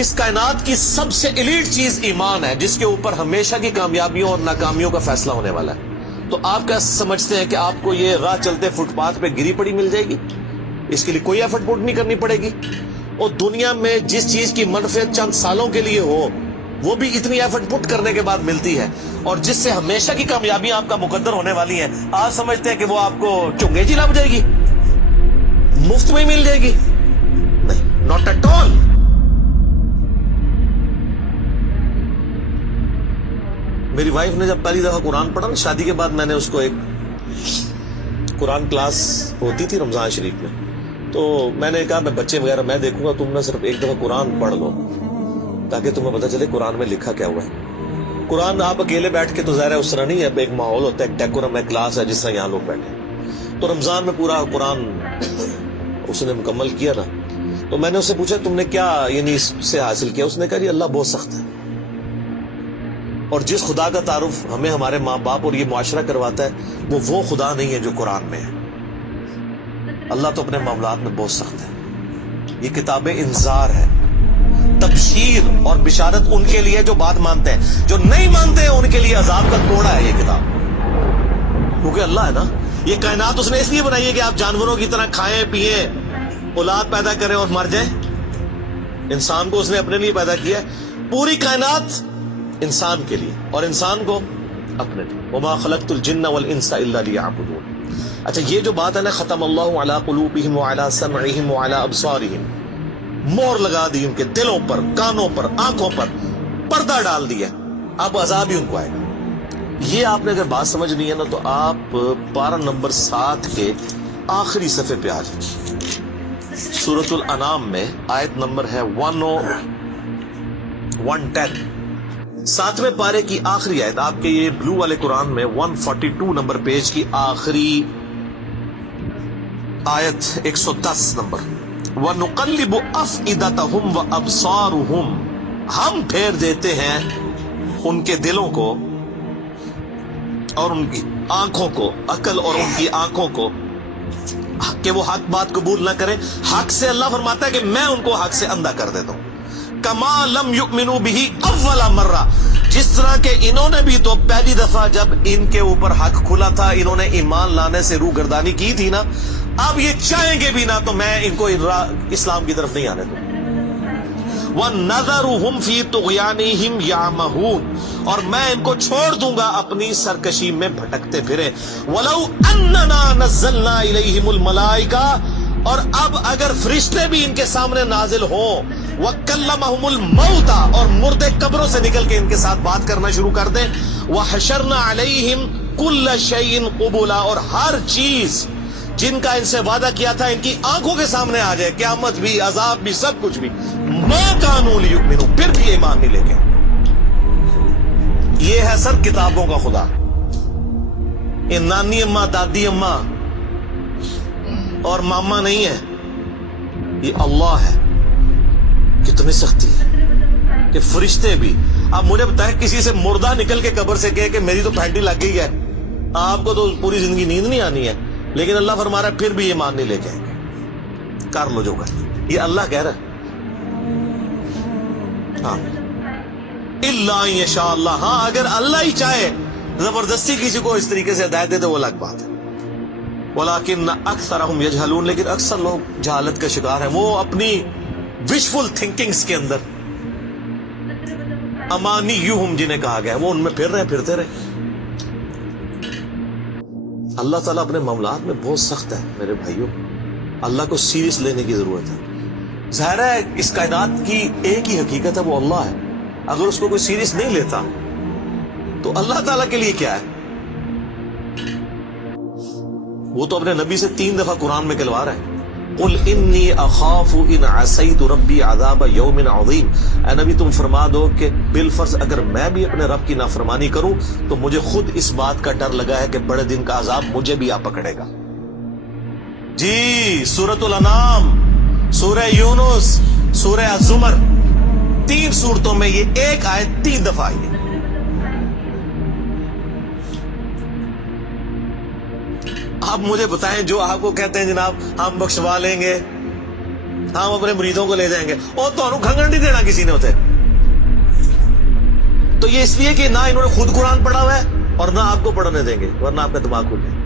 اس کائنات کی سب سے ایلیٹ چیز ایمان ہے، جس کے اوپر ہمیشہ کی کامیابیوں اور ناکامیوں کا فیصلہ ہونے والا ہے. تو آپ کیا سمجھتے ہیں کہ آپ کو یہ راہ چلتے فٹ پاتھ پہ گری پڑی مل جائے گی؟ اس کے لیے کوئی ایفرٹ پٹ نہیں کرنی پڑے گی. اور دنیا میں جس چیز کی منفعت چند سالوں کے لیے ہو، وہ بھی اتنی ایفرٹ پٹ کرنے کے بعد ملتی ہے. اور جس سے ہمیشہ کی کامیابیاں آپ کا مقدر ہونے والی ہیں، آج سمجھتے ہیں کہ وہ آپ کو چنگے جی لگ جائے گی، مفت میں ہی مل جائے گی. نہیں، ناٹ ایٹ آل. میری وائف نے جب پہلی دفعہ قرآن پڑھا نا شادی کے بعد، میں نے اس کو ایک قرآن کلاس ہوتی تھی رمضان شریف میں، تو میں نے کہا میں بچے وغیرہ میں دیکھوں گا، تم نہ صرف ایک دفعہ قرآن پڑھ لو تاکہ تمہیں پتہ چلے قرآن میں لکھا کیا ہوا ہے. قرآن آپ اکیلے بیٹھ کے تو ظاہر ہے اس طرح نہیں ہے، ایک ماحول ہوتا ہے، ایک ڈیکورم ہے، کلاس ہے جس طرح یہاں لوگ بیٹھے. تو رمضان میں پورا قرآن اس نے مکمل کیا نا، تو میں نے اس سے پوچھا تم نے کیا یعنی اس سے حاصل کیا؟ اس نے کہا جی اللہ بہت سخت ہے، اور جس خدا کا تعارف ہمیں ہمارے ماں باپ اور یہ معاشرہ کرواتا ہے وہ خدا نہیں ہے جو قرآن میں ہے. اللہ تو اپنے معاملات میں بہت سخت ہے. یہ کتاب انذار ہے، تبشیر اور بشارت ان کے لیے جو بات مانتے ہیں، جو نہیں مانتے ہیں ان کے لیے عذاب کا کوڑا ہے یہ کتاب. کیونکہ اللہ ہے نا، یہ کائنات اس نے اس لیے بنائی ہے کہ آپ جانوروں کی طرح کھائیں پیئیں، اولاد پیدا کریں اور مر جائیں. انسان کو اس نے اپنے لیے پیدا کیا ہے، پوری کائنات انسان کے لیے اور انسان کو اپنے لیے. وما خلقت الجن والانس الا لیعبدون. اچھا یہ جو بات ہے نا، ختم اللہ علی قلوبہم وعلی سمعہم وعلی ابصارہم، مور لگا دی ان کے دلوں پر، کانوں پر، آنکھوں پر پردہ ڈال دیا، اب عذاب ہی ان کو آئے گا. یہ آپ نے اگر بات سمجھنی ہے نا تو آپ پارہ نمبر 7 کے آخری صفحے پہ آ جائیں. سورۃ الانعام میں آیت نمبر ہے 110، 7ویں پارے کی آخری آیت. آپ کے یہ بلو والے قرآن میں 142 نمبر پیج کی آخری آیت 110 نمبر. وَنُقَلِّبُ أَفْئِدَتَهُمْ وَأَبْصَارُهُمْ، ہم پھیر دیتے ہیں ان کے دلوں کو اور ان کی آنکھوں کو، عقل اور ان کی آنکھوں کو، کہ وہ حق بات قبول نہ کریں. حق سے اللہ فرماتا ہے کہ میں ان کو حق سے اندھا کر دیتا ہوں. کما لم یؤمنوا به اول مرہ، جس طرح کہ انہوں نے بھی تو پہلی دفعہ جب ان کے اوپر حق کھلا تھا انہوں نے ایمان لانے سے روح گردانی کی تھی نا، اب یہ چاہیں گے بھی نہ تو میں ان کو اسلام کی طرف نہیں آنے دوں. وَنَذَرُهُمْ فِي طُغْيَانِهِمْ يَعْمَهُونَ، اور میں ان کو چھوڑ دوں گا اپنی سرکشی میں بھٹکتے پھرے. وَلَوْ أَنَّنَا نَزَّلْنَا إِلَيْهِمُ الْمَلَائِكَةَ، اور اب اگر فرشتے بھی ان کے سامنے نازل ہوں، وَكَلَّمَهُمُ الْمَوْتَى، اور مردے قبروں سے نکل کے ان کے ساتھ بات کرنا شروع کر دیں. وَحَشَرْنَا عَلَيْهِمْ كُلَّ شَيْءٍ قُبُلًا، اور ہر چیز جن کا ان سے وعدہ کیا تھا ان کی آنکھوں کے سامنے آ جائے، قیامت بھی، عذاب بھی، سب کچھ بھی. مَا كَانُوا لِيُؤْمِنُوا، پھر بھی ایمان نہیں لے کے. یہ ہے سر کتابوں کا خدا. یہ نانی اماں، دادی اماں اور ماما نہیں ہے، یہ اللہ ہے. کتنی سختی ہے کہ فرشتے بھی. اب مجھے بتائیں کسی سے مردہ نکل کے قبر سے کہے کہ میری تو پھینٹی لگ گئی ہے، آپ کو تو پوری زندگی نیند نہیں آنی ہے، لیکن اللہ فرما رہا ہے پھر بھی ایمان نہیں لے کے آئیں گے. کر لو جو کر، یہ اللہ کہہ رہا ہے. ہاں الا ان یشاء اللہ، ہاں اگر اللہ ہی چاہے زبردستی کسی کو اس طریقے سے ہدایت دے تو وہ الگ بات ہے. ولکن اکثرهم یجہلون، لیکن اکثر لوگ جہالت کا شکار ہیں. وہ اپنی وشفل تھنکنگز کے اندر، امانیہم جنہیں کہا گیا ہے، وہ ان میں پھر رہے پھرتے رہے. اللہ تعالیٰ اپنے معاملات میں بہت سخت ہے میرے بھائیوں. اللہ کو سیریس لینے کی ضرورت ہے. ظاہر ہے اس کائنات کی ایک ہی حقیقت ہے، وہ اللہ ہے. اگر اس کو کوئی سیریس نہیں لیتا تو اللہ تعالیٰ کے لیے کیا ہے؟ وہ تو اپنے نبی سے 3 دفعہ قرآن میں کہلوا رہا ہے، قل انی اخاف ان عصیت ربی عذاب یوم عظیم. اے نبی تم فرما دو کہ بالفرض اگر میں بھی اپنے رب کی نافرمانی کروں تو مجھے خود اس بات کا ڈر لگا ہے کہ بڑے دن کا عذاب مجھے بھی آ پکڑے گا. جی سورۃ الانعام، سورہ یونس، سورہ الزمر، 3 سورتوں میں یہ ایک آیت 3 دفعہ آئی ہے. آپ مجھے بتائیں جو آپ کو کہتے ہیں جناب ہم بخشوا لیں گے، ہم اپنے مریدوں کو لے جائیں گے اور تو کھنگن نہیں دینا کسی نے ہوتے. تو یہ اس لیے کہ نہ انہوں نے خود قرآن پڑھا ہوا ہے اور نہ آپ کو پڑھنے دیں گے ورنہ آپ کا دماغ کھل جائے.